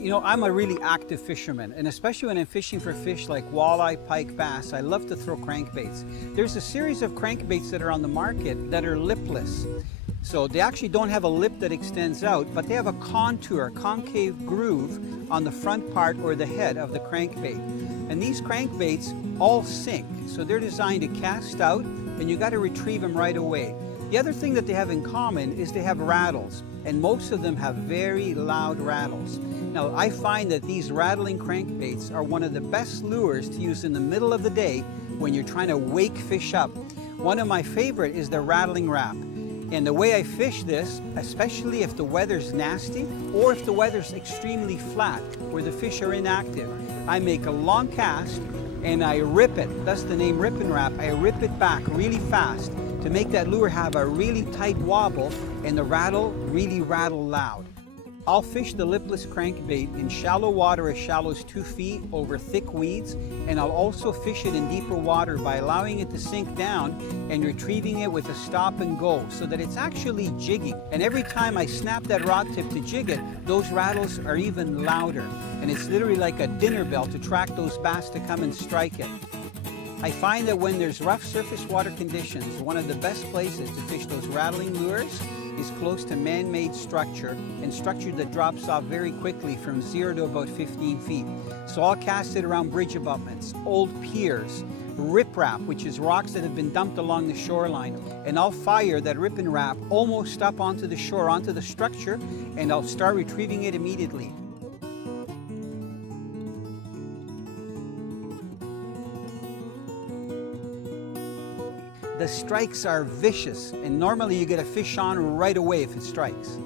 You know, I'm a really active fisherman, and especially when I'm fishing for fish like walleye, pike, bass, I love to throw crankbaits. There's a series of crankbaits that are on the market that are lipless. So they actually don't have a lip that extends out, but they have a contour, a concave groove on the front part or the head of the crankbait. And these crankbaits all sink, so they're designed to cast out, and you got to retrieve them right away. The other thing that they have in common is they have rattles, and most of them have very loud rattles. Now, I find that these rattling crankbaits are one of the best lures to use in the middle of the day when you're trying to wake fish up. One of my favorite is the rattling wrap. And the way I fish this, especially if the weather's nasty or if the weather's extremely flat where the fish are inactive, I make a long cast and I rip it. That's the name Rippin wrap. I rip it back really fast to make that lure have a really tight wobble and the rattle really rattle loud. I'll fish the lipless crankbait in shallow water as shallow as 2 feet over thick weeds, and I'll also fish it in deeper water by allowing it to sink down and retrieving it with a stop and go so that it's actually jigging. And every time I snap that rod tip to jig it, those rattles are even louder. And it's literally like a dinner bell to attract those bass to come and strike it. I find that when there's rough surface water conditions, one of the best places to fish those rattling lures is close to man-made structure and structure that drops off very quickly from 0 to about 15 feet. So I'll cast it around bridge abutments, old piers, riprap, which is rocks that have been dumped along the shoreline, and I'll fire that Rippin wrap almost up onto the shore, onto the structure, and I'll start retrieving it immediately. The strikes are vicious, and normally you get a fish on right away if it strikes.